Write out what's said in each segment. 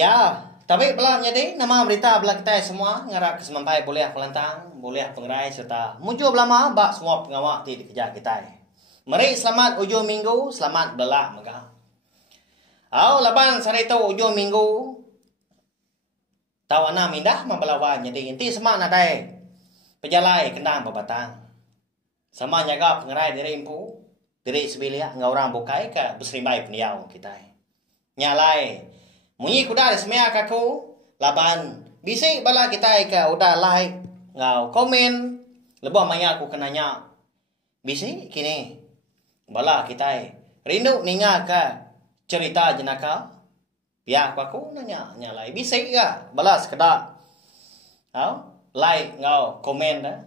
Ya, tapi belah jadi nama berita belah kita semua ngarak kesemampai boleh pelantang, boleh pengerai serta muncul belama bak semua pengawak di kerja kita. Mari selamat ujung minggu, selamat belah megah. Au laban sare tu ujung minggu. Tahu ana mindah membelawan jadi inti semak nadai. Pejalai kendang berbatang. Sama nyaga pengerai diri impu, diri sebilia ngorang bukai ke berserimbai peniau kita. Nyalai munyi kuda semia kaku laban bisi bala kita ke udah like ngau komen lebih maya aku kenanya bisi kini bala kita rindu ninga ke cerita jenaka ya aku nanya nyalai bisi ga bala sekedar au like ngau komen dah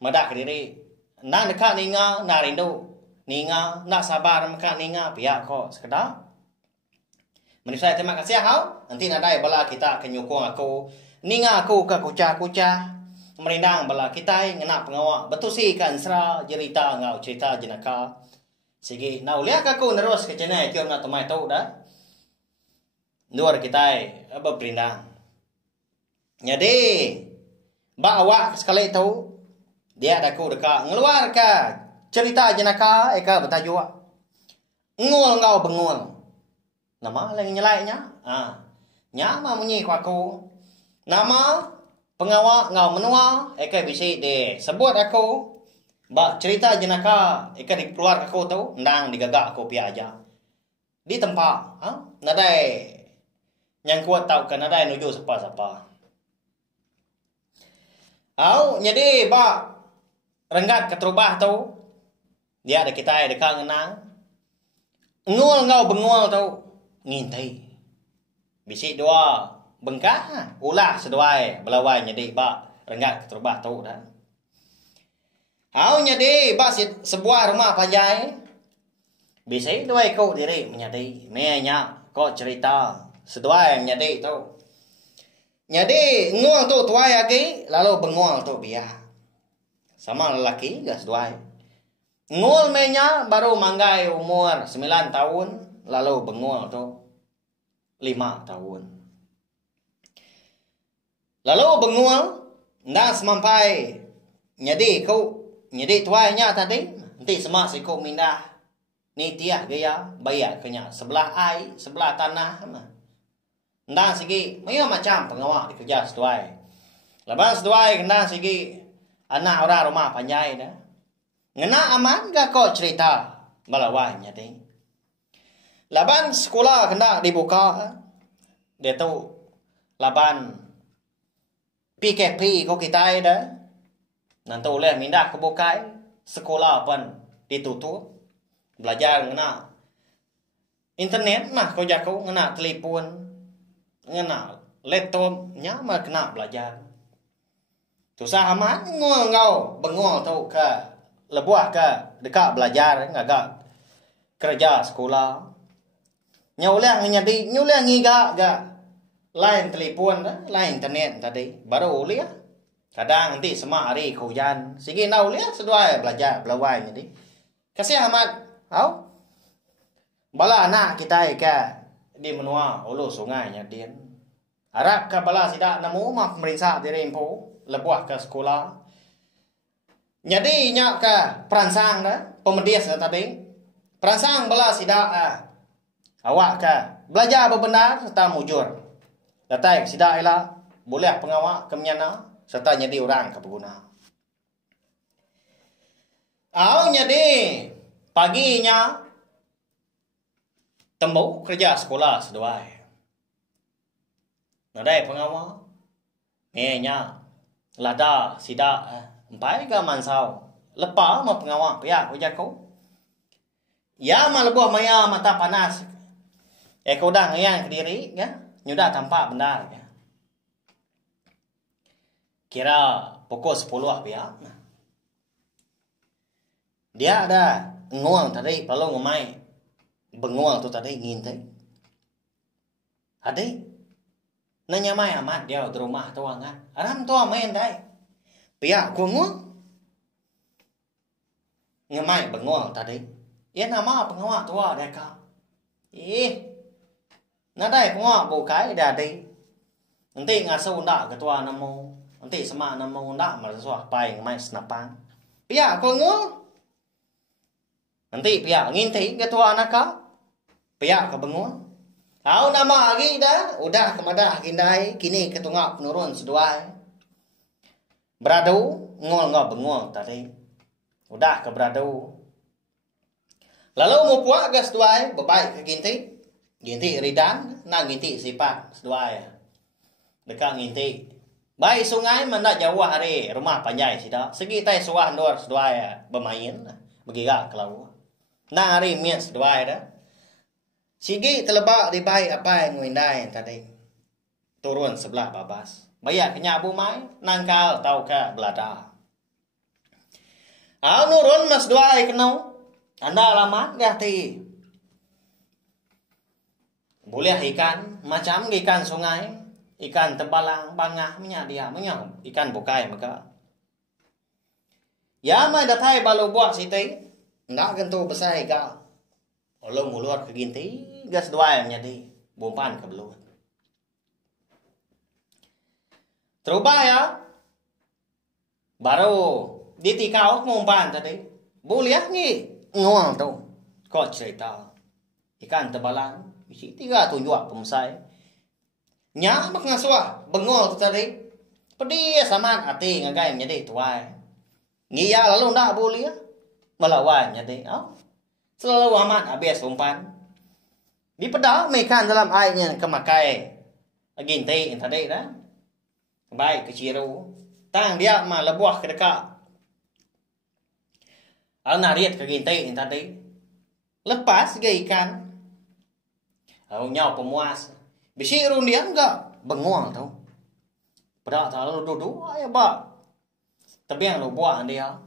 madak diri nang dekat ninga na rindu ninga nak sabar dekat ninga pihak kok sekedar. Menurut terima kasih hau. Nanti nadai bala kita kenyukung aku. Ninga aku ke kucah-kucah. Merindang bala kita ngena pengawak. Betul sih kan serah cerita ngau cerita jenaka. Sigi nau lihat aku nerus ke channel kiom nak temai tahu dah. Luar kita berperindang. Jadi bak awak sekali tahu dia ada aku dekat ngeluar ke cerita jenaka eka bertajuk ngul ngau bengul. Nama lagi nyelainya. Nyama munyi ku aku. Nama pengawak ngau menua. Eka bisi de sebut aku. Bak cerita jenaka. Eka dikeluar aku tu. Ndang digagak aku pihak aja. Di tempat. Nadai. Yang kuat tahu kan nadai nuju siapa-siapa. Jadi bak renggat keterubah tu. Dia ada kita dekat ngenang. Ngul ngau bengul tu. Ngintai. Bisi dua bengkah ulah seduai belawai jadi bak renggat keterbah tu dah. Jadi bak sebuah rumah panjai. Bisi dua kau diri menyadi. Menya kau cerita seduai menyadi tu. Jadi nguang tu tuai lagi lalu benguang tu biar. Sama lelaki gas seduai. Ngul menya baru manggai umur 9 tahun. Lalu bengul tu 5 tahun. Lalu bengul ndak semampai nyadi kau nyadi tuainya tadi nanti semak si kau mindah ni tiah gaya bayar kenya sebelah ai sebelah tanah ndak sigi macam pengawak di kerja setuai. Lepas setuai kena sigi anak orang rumah panjai dah. Ngena aman gak kau cerita balawai nyadi. Laban sekolah kena dibuka. Dia tu laban PKP kau kita dah. Nanti oleh mindah ke bukai. Sekolah pun ditutup. Belajar kena internet mah kau jago kena telefon. Kena laptop nyama kena belajar. Susah amat ngau bengol tu ke lebuah ke dekat belajar ngagak kerja sekolah. Nyaulah nyadi nyulah ngiga ga lain telefon dah, lain internet tadi. Baru lihat. Kadang nanti semua hari hujan. Sigi nau lihat seduai belajar belawai jadi. Kasih amat. Au. Bala anak kita ke di menua ulu sungai nyadian. Harap ke bala sidak nemu mah pemerintah diri impo lebuah ke sekolah. Jadi nyak ke peransang dah, pemedias tadi. Peransang bala sidak awak ke belajar bebenar serta mujur. Datai sidak ila boleh pengawak ke menyana serta nyadi orang ke pengguna. Nyadi paginya tembau kerja sekolah seduai. Nadai pengawak nya lada sidak empai ke mansau. Lepas mah pengawak pihak ujaku. Ya mah lebuh maya mata panas. Kau dah ngayang ke diri, ya? Nyudah tanpa benar, ya? Kira pukul 10 biar. Dia ada nguang tadi, lalu ngomai. Benguang tu tadi ngintai. Adik, nanya mai amat dia di rumah tu kan. Aram tu main dai. Pihak ku nguang. Ngemai benguang tadi. Ya nama pengawak tua mereka. Nadai pengok bukai dah di. Nanti ngasu ndak ketua namo. Nanti sama namo ndak malaswa pai ngamai senapang. Pia ko ngul. Nanti pia nginti ketua anaka. Pia ka bengun. Au nama lagi dah, udah kemadah kindai kini ketungak penurun seduai. Beradu ngol ngol bengun tadi. Udah ke beradu. Lalu mau puak gas seduai bebaik ke ginti. Ginti ridan, na ginti sipak seduai. Dekat ginti. Baik sungai mana jauh hari rumah panjai sida. Segi tai suah ndor seduai bermain bergerak ke laut. Na hari mian seduai dah. Sigi telebak di baik apa yang ngindai tadi. Turun sebelah babas. Bayak kenya bumai, nangkal tau ke belada. Au nurun mas dua kenau. Anda alamat dah ti. Boleh ikan macam ikan sungai, ikan tebalang, bangah minyak dia, minyak ikan bukai maka. Ya mai datai balu buat siti. Ndak kentu besar ikan. Olong mulut ke ginti, gas dua menjadi bompan ke belut. Terubah ya, baru ditikau bompan tadi. Boleh ni nguang tu, kau cerita. Ikan tebalang, isi 3 tunjuk pemusai. Nya mak ngaswa, bengol tu tadi. Pedi saman hati ngagai menjadi tuai. Ngia lalu ndak boleh, melawan menjadi. Selalu amat habis umpan. Di pedah mereka dalam airnya kemakai. Ginti tadi dah. Baik ke ciru. Tang dia mah lebuah ke dekat. Al nariat ke ginti tadi. Lepas ke ikan. Au nyau pemuas. Bisi run dia enggak benguang tu. Pedah tak lalu duduk ayah bak. Tapi yang lebuah dia.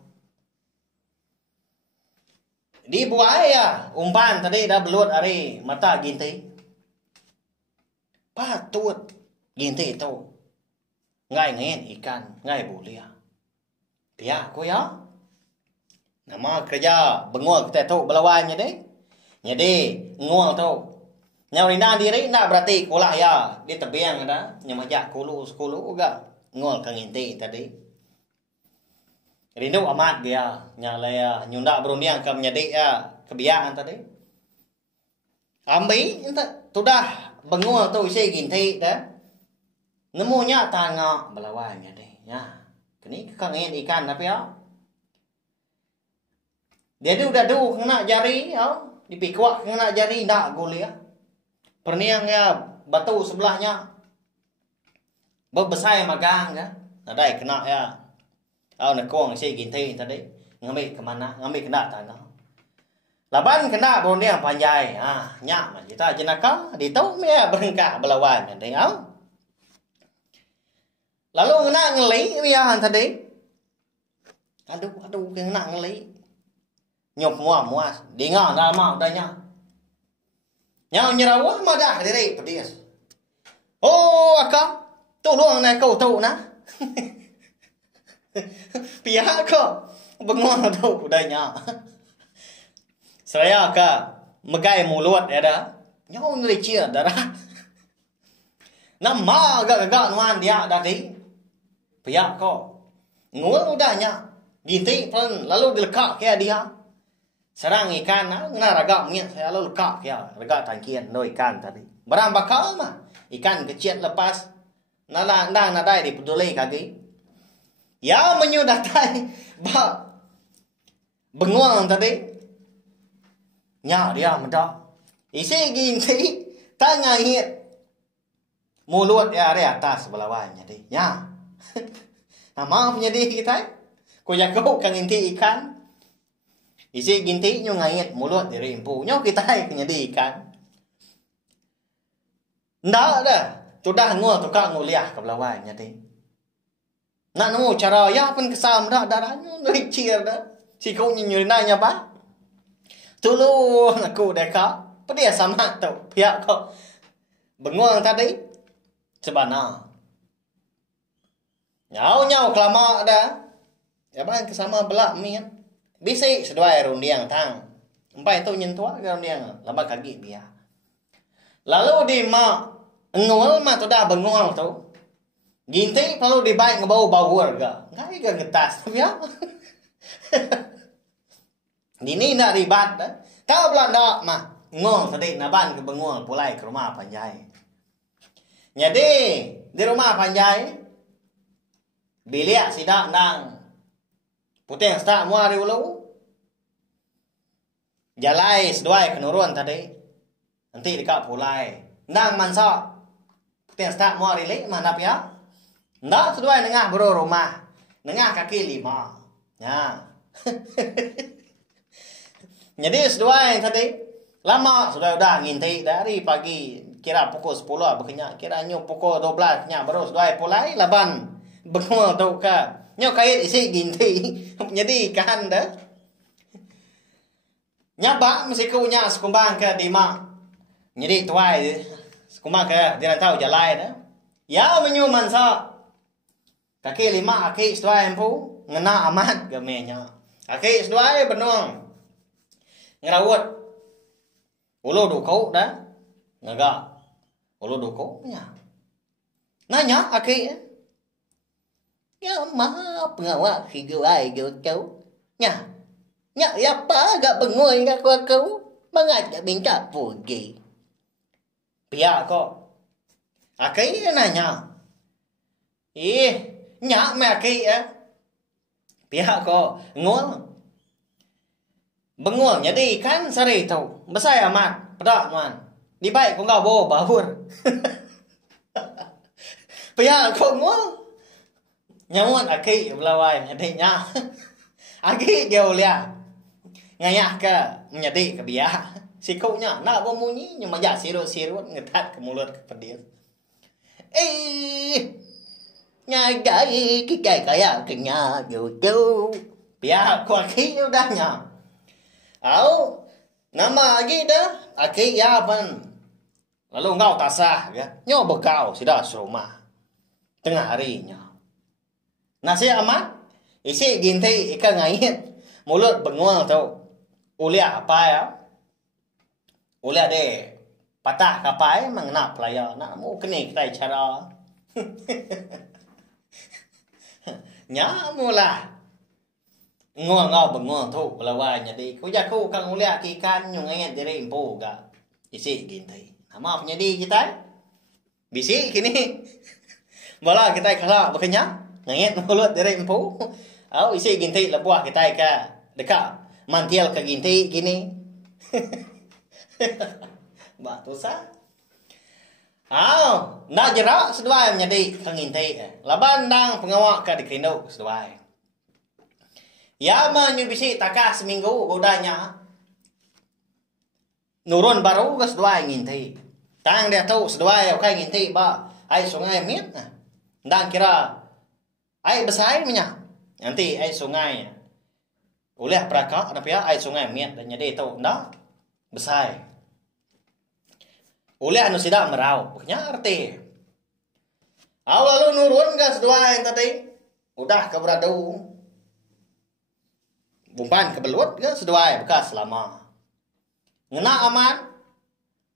Di buai ya, umpan tadi dah belut hari mata ginti. Patut ginti itu. Ngai ngen ikan, ngai boleh. Pia ko ya. Nama kerja bengol kita tu belawannya deh. Jadi nguang tu. Nyawrina diri nak berarti kulah ya di tebiang ada nyamajak kulu uga ngol kang ginti tadi. Rindu amat dia nyalaya nyunda berunding ke menjadi ya kebiasaan tadi. Ambi ente sudah bengul tu isi ginti dah. Nemunya tangak belawanya deh. Ya. Kini kangen ikan tapi ya. Dia tu udah kena jari ya, dipikuak kena jari ndak gol ya. Perniang ya batu sebelahnya. Berbesar magang ya. Nadai kena ya. Nak kong si ginti tadi ngambil kemana ngambil kena tanah laban kena berunding panjai nyak mah kita jenaka ditau me berengkak belawan nanti lalu kena ngeli dia tadi aduh kena ngeli nyop muas dengar dah mau dah nyau nyerawah mah dah diri pedis oh akak tolong naik kau tahu nah pihak kau bengong tu udahnya. Saya ka megai mulut ada. Nyau ngeri cia darah. Nama agak-agak nuan dia tadi. Pihak kau ngul udahnya. Ginti pun lalu dilekak ke dia. Serang ikan ngena ragak miat saya lalu lekak ke ragak tangkian no ikan tadi. Barang bakal mah ikan kecil lepas. Nala ndang nadai di peduli kaki. Ya menyudatai ba benguang tadi. Nya dia mendak. Isi ginti tanya hit. Mulut ya di atas belawannya di. Ya. Nama menjadi kita. Ko jago kang inti ikan. Isi ginti nyo ngait mulut diri impu. Nyo kita menjadi ikan. Ndak dah. Sudah ngul tukang nguliah ke belawannya di. Nak nemu cara ya pun kesam dah darahnya licir dah. Si kau nyurinanya apa? Tolong aku deka. Pedia sama tu pihak kau benguang tadi. Sebana. Nyau kelama dah. Ya bang kesama belak mian. Bisik seduai rundiang tang. Empai tu nyentua ke rundiang lama kaki biar. Lalu di ma ngol ma tu dah bengol tu. Ginti lalu di baik ngebau bawur ga. Ngai ga ngetas tu ya. Dini nak ribat dah. Kau belanda mah ngol tadi na ban ke bengol pulai ke rumah Panjai. Jadi di rumah Panjai bilik sidak nang putih stak mua di ulu. Jalai seduai kenurun tadi. Nanti dekat pulai. Nang mansa putih stak mua di lek mana pia? Ndak seduai nengah bro rumah. Nengah kaki 5. Ya. Jadi seduai tadi lama sudah ngintai dari pagi kira pukul 10 berkenyak kira nyu pukul 12 kenyak baru seduai pulai laban bengol tu ka nyu kait isi gintai jadi kan dah nyaba mesti ku nya sekumbang ke di mak jadi tuai sekumbang ke dia tahu jalai dah ya menyu mansa kaki 5 kaki seduai empu ngena amat gemenya kaki seduai benuang ngerawat ulu duko dah ngaga ulu duko nya nanya aki ya mah pengawak higo ai go kau nya nya ya pa gak bengoi gak kau mangaj minta pergi pihak kok aki nanya nya me aki pihak kok ngol bengol jadi kan sari tu besar amat pedak man di baik kau bawa bawur pihak kau ngol nyamun aki belawai jadi nya aki dia ulia ngayak ke menjadi ke biak si kau nya nak bawa munyi nhưng mà giả sirut ngetat ke mulut ke pedis nyai cái kayak kenya gitu pihak kau aki udah nya au nama lagi dah aki ya pan lalu ngau tasah ya nyo bekau sudah serumah tengah harinya nasi amat isi ginti ikan ngait mulut bengol tu ulia apa ya ulia de patah kapai mengenap layar nak mau kena kita cara nya mula ngau bengol tu belawai jadi ku ja ku kang ulia kikan yung ngait dire impo ga isi ginti nama penyedi kita bisi kini bola kita kalah bekenya ngait mulut dire impo au isi ginti lebuah kita ka dekat mantial ke ginti gini ba tu sa au nak jerak seduai menjadi kang ginti laban dang pengawak ka dikino seduai ya manyu bisi takah seminggu godanya nurun baru ke seduai ginti tang dia tahu seduai kai ginti ba ai sungai miet dan kira ai besar punya nanti ai sungai oleh prakak ada pia ai sungai miet dan jadi tahu dah besar oleh anu sida merau punya arti awal nurun ke seduai tadi udah ke beradu bumpan ke belut ke seduai bekas lama ngena aman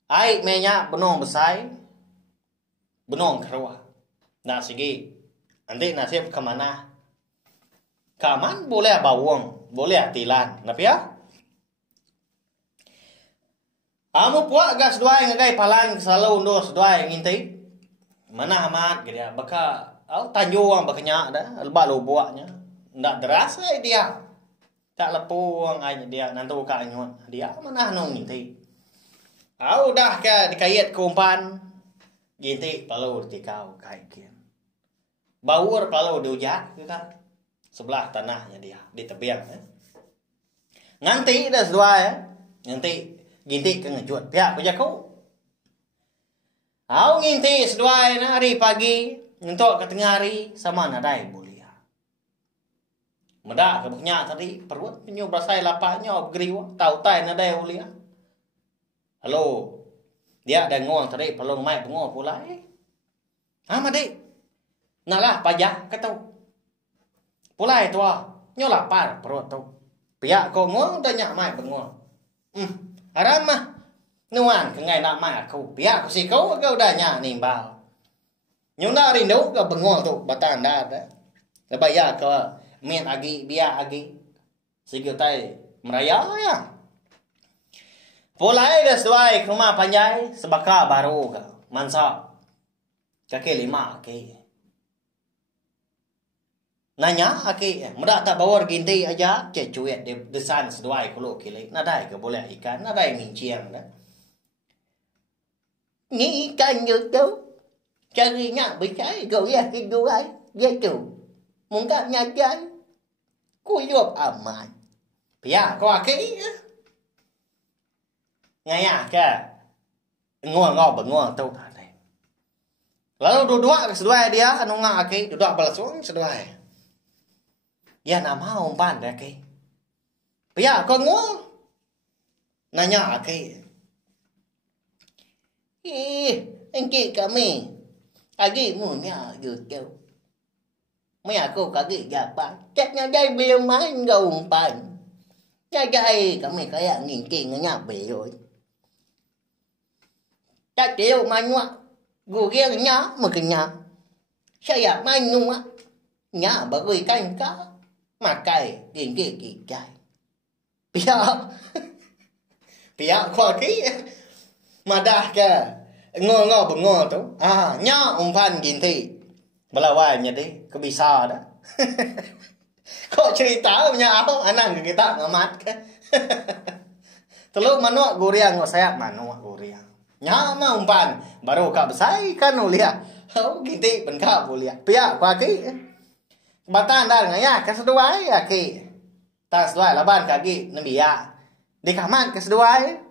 ai menya benong besai benong keruah nak sigi nanti nasib kemana kaman boleh bawang boleh tilan napa ya amu puak gas seduai ngagai palan selalu undo seduai ngintai mana amat dia baka au tanjuang bakanya dah lebak lu buaknya ndak deras dia tak lepuang aja dia nanti ka anyun dia mana nong ngintai au dah ka dikait kumpan ginti palu tikau kai kian bawur palu diujak kan sebelah tanahnya dia di tepian nganti dah seduai nanti ginti ke ngejut pihak punya kau au nginti seduai na hari pagi untuk ke tengah hari sama nadai mulia medak ke beknya tadi perut penyu berasai lapaknya begriwa tahu tai nadai mulia halo dia ada ngong tadi pelong mai bengol pula madi nalah pajak ketau pulai tua nyola par perut tu pihak kau ngong tanya mai bengol haram mah nuan ke ngai nak ma aku pia aku si kau dah nya ni bao nyunda ri no ka bengol tu batan da da lepas ya ke men agi bia agi sikil tai meraya ya polai dah sesuai ke rumah panjai sebaka baru ka mansa kaki lima ke nanya ake muda tak bawa ginti aja cecuet de desan sesuai kalau kile nadai ke boleh ikan nadai minciang dah ni ikan như tu carinya bercai kau ya kedua gitu mungkin nyajai kuyup aman pia kau ake ngaya ke ngua bengong tu lalu dua sesuai dia anu ngak ake dua balasung sesuai ya nama umpan dah ke pia kau ngua nanya ake anh chị kami agi munya gitu mấy aku kaki japan caknya dai beliau main gak umpan jai kami kayak ngingking nyabe rồi cak dia manyua gue nya makanya saya main nua nya bagi kan ka makai gigi jai pia kwa ki madah ke ngo bengol tu nya umpan ginti belawai nya di ke bisa dah kok cerita punya apa anak kita ngamat ke teluk manuak guriang saya manuak guriang nya ma umpan baru ka besai kan ulia ginti ben ka ulia pia kwa ki batan dah ngaya ke seduai ki ta seduai laban kaki nabia di kamar ke seduai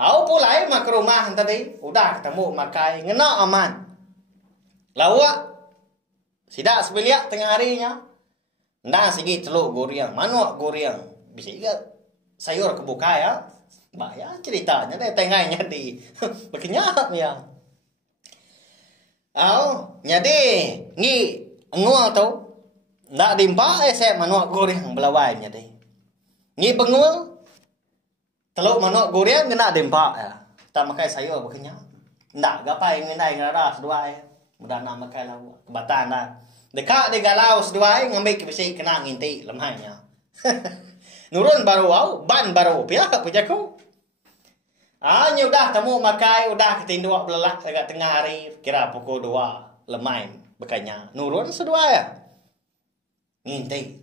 au pulai mak ke rumah tadi udah ketemu makai ngena aman lawa sidak sebelia tengah harinya ndak sigi teluk guriang manuak guriang bisa juga sayur kebuka ya mbak ya ceritanya deh tengahnya di berkenyap ya au nyadi ngi ngua tu ndak dimpa saya manuak guriang belawai nyadi ngi bengul teluk manuak guriang kena dempak ya. Tak makai sayur berkenyap. Ndak gapai ngendai ngara seduai. Mudah nak makai lawa. Kebatan dah. Dekat di galau seduai ngambil kebisi kena nginti lemahnya. Nurun baru au, ban baru pia pujaku. Udah temu makai, udah ketinduk belelak dekat tengah hari, kira pukul 2 lemai bekanya. Nurun seduai ya. Nginti.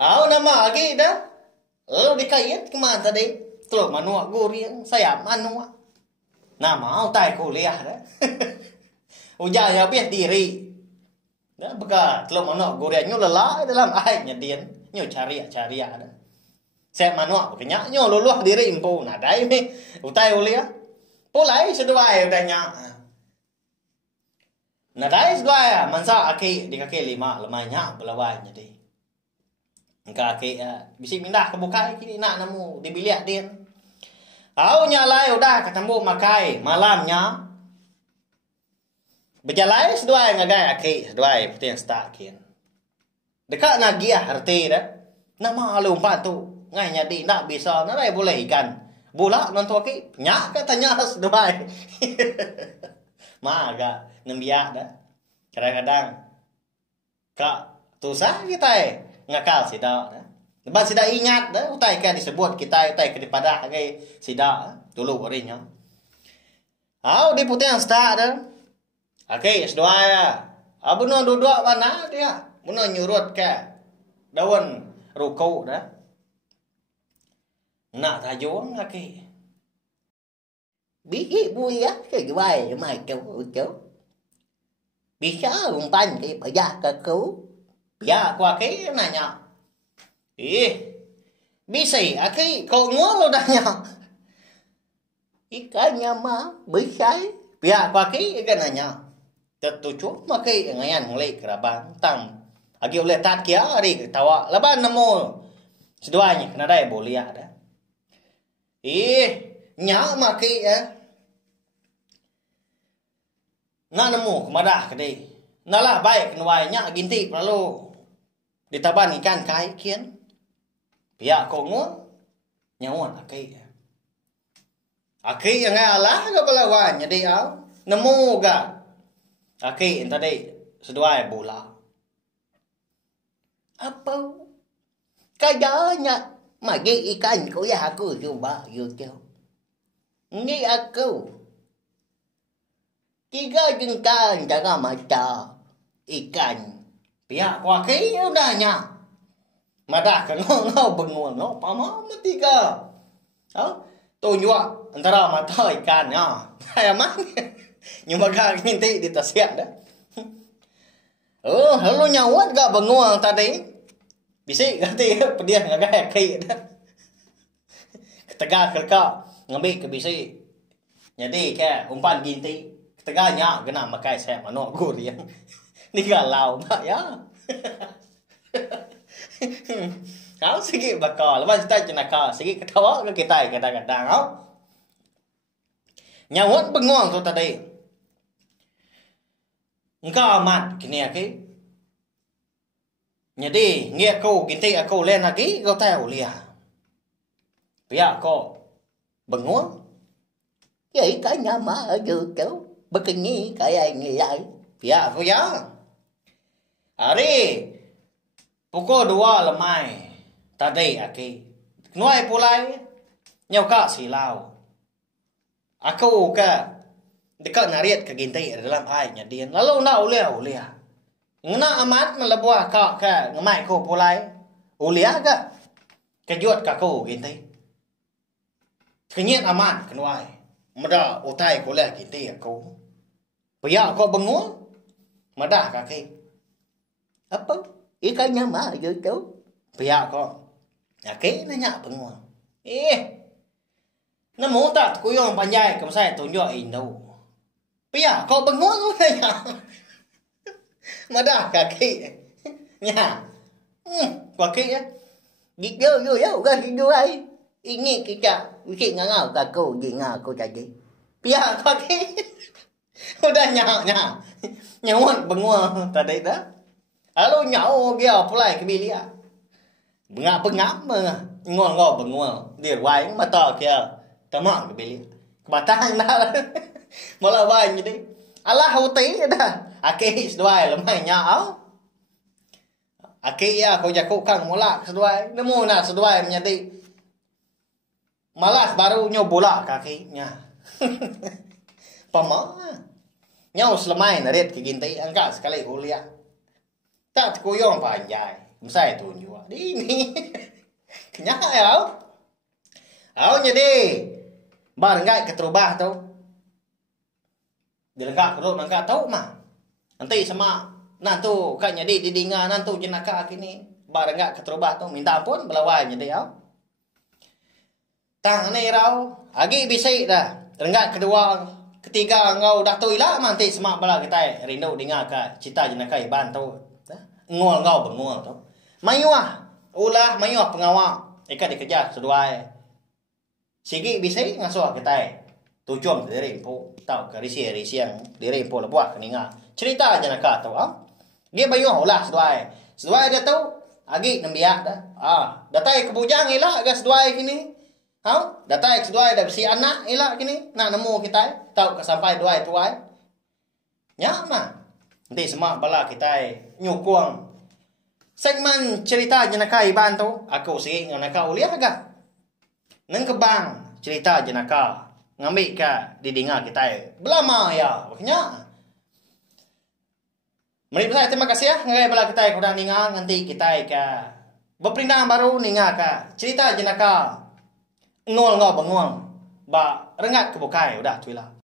Nama lagi dah. Lalu dikait kemana tadi? Teluk manuak guriang, saya manuak. Nama utai kuliah dah. Ujah ya biar diri. Dah beka teluk manuak guriang nyu lelah dalam airnya dia. Nyu cari dah. Saya manuak bekenya nyu luluh diri impu. Nah dai ni utai kuliah. Pulai seduai udahnya. Nah dai seduai mansa aki di kaki 5 lemahnya belawainya deh. Kaki bisi mindah kebuka kini nak nemu di bilik dia. Au nyalai udah ketemu makai malamnya. Berjalan seduai ngagai aki seduai putih start kian. Dekat nagiah arti dah. Nama lumpat tu ngai nyadi nak bisa narai boleh ikan. Bola nonton aki nyak katanya seduai. Maga nembiak dah. Kadang-kadang kak tusah kita ngakal sida dah. Lepas sida ingat dah utai kan disebut kita utai ke daripada ngai sida dulu orinya. Au di putih start dah. Okey, sedoa ya. Abuno duduk mana dia? Buno nyurut ke daun ruko dah. Nak tajung okey. Bi buaya ke gawai mai kau. Bisa umpan ke payah ke kau. Ya, aku aki nanya. Bisa aki kau ngol udahnya. Ikannya mah bisa. Ya, aku aki ikan nanya. Tertujuh makai ngayan mulai kerabang tam. Agi oleh tat kia hari tawa laban nemu seduanya kena dai boleh ada. Nya makai na nemu kemadah kedai. Nalah baik kenwai nya ginti lalu ditaban ikan kai kian. Pihak kongo nyawan aki yang Allah ga balawan jadi au nemu ga aki tadi seduai bola apa kayaknya magi ikan ko ya aku coba YouTube ni aku tiga jengkal jaga mata ikan pihak kuaki udahnya madah kan ngau benguang ngau pama tiga tôi nhua antara mata ikan ya hay mah nhưng mà ga nginti di tasya dah lalu nyawat ga benguang tadi bisi ganti pediah ngaga kai dah ketega kelka ngambil ke bisi jadi ke umpan ginti keteganya kena makai saya mano guriang ni galau mak ya Áo sige bakal, lepas kita jenaka, sige ketawa ke kita kadang-kadang, áo. Nyawat bengong tu tadi. Engkau amat kini aki. Jadi nghe aku ginti aku lên lagi, kau tahu lia. Pihak kau bengong. Vậy cái nhà má ở giường kiểu bất kinh nghi cái anh như vậy. Pihak kau ya. Hari pukul 2 lemai. Tadi aki nuai pulai nyau ka silau aku ka dekat nariat ke ginti dalam airnya dia lalu nak ulia ngena amat melebuah ka ngemai ko pulai ulia ka kejut ka ko ginti kenyet amat kenuai meda utai ko le ginti aku paya ko bengung meda kaki apa ikannya mah gitu paya ko Aki nanya penguang. Nemu tak kuyong panjai kamu saya tunjuk Indo. Pia kau penguang nanya. Madah kaki. Nya. Kaki ya. Yo kan hidup ai. Ingin kita usi ngangau kaku di ngaku tadi. Pia kaki. Udah nya. Nyawat penguang tadi dah. Lalu nyau dia pulai ke bilia. Bengap ngol benguang dia wai mata kia tamang ke beli kebatang dah malah wai jadi Allah huti dah aki seduai lemai nyau aki ya kau jaku kang mola seduai nemu na seduai menjadi malas baru nyobola kakinya pama nyau selemai naret ke ginti angkat sekali ulia tak kuyong panjai Saya tunjuk ini kenyak ya, jadi barang gak keterubah tu, dilengkap perut nangka tahu mah, nanti sama nantu kan jadi didingan nantu jenaka kini barang gak keterubah tu minta ampun belawai jadi ya, tang ni rau, agi bisa dah, lenggak kedua ketiga engkau dah tu ilah nanti semak bala kita rindu dengar ke cita jenaka iban tu, ngol engkau bengol tu. Mayuah, ulah mayuah pengawal. Ikat dikejar seduai. Sigi bisa ngasuh kita. Tujum dari impu. Tahu ke risi yang dari impu lebuah keninga. Cerita aja nak tahu. Dia mayuah ulah seduai. Seduai dia tahu. Agi nembiak dah. Datai kebujang ilah agak seduai kini. Datai seduai dah besi anak ilah kini. Nak nemu kita. Tahu ke sampai duai tuai. Nyak mah. Nanti semua bala kita nyukuang. Segmen cerita jenaka iban tu aku sih nganaka uliah agak nang kebang cerita jenaka ngambil ke didengar kita belama ya makanya mari saya terima kasih ya ngai bala kita kurang dengar nanti kita ke berpindah baru dengar ke cerita jenaka ngol benguang ba rengat kebukai udah tuilah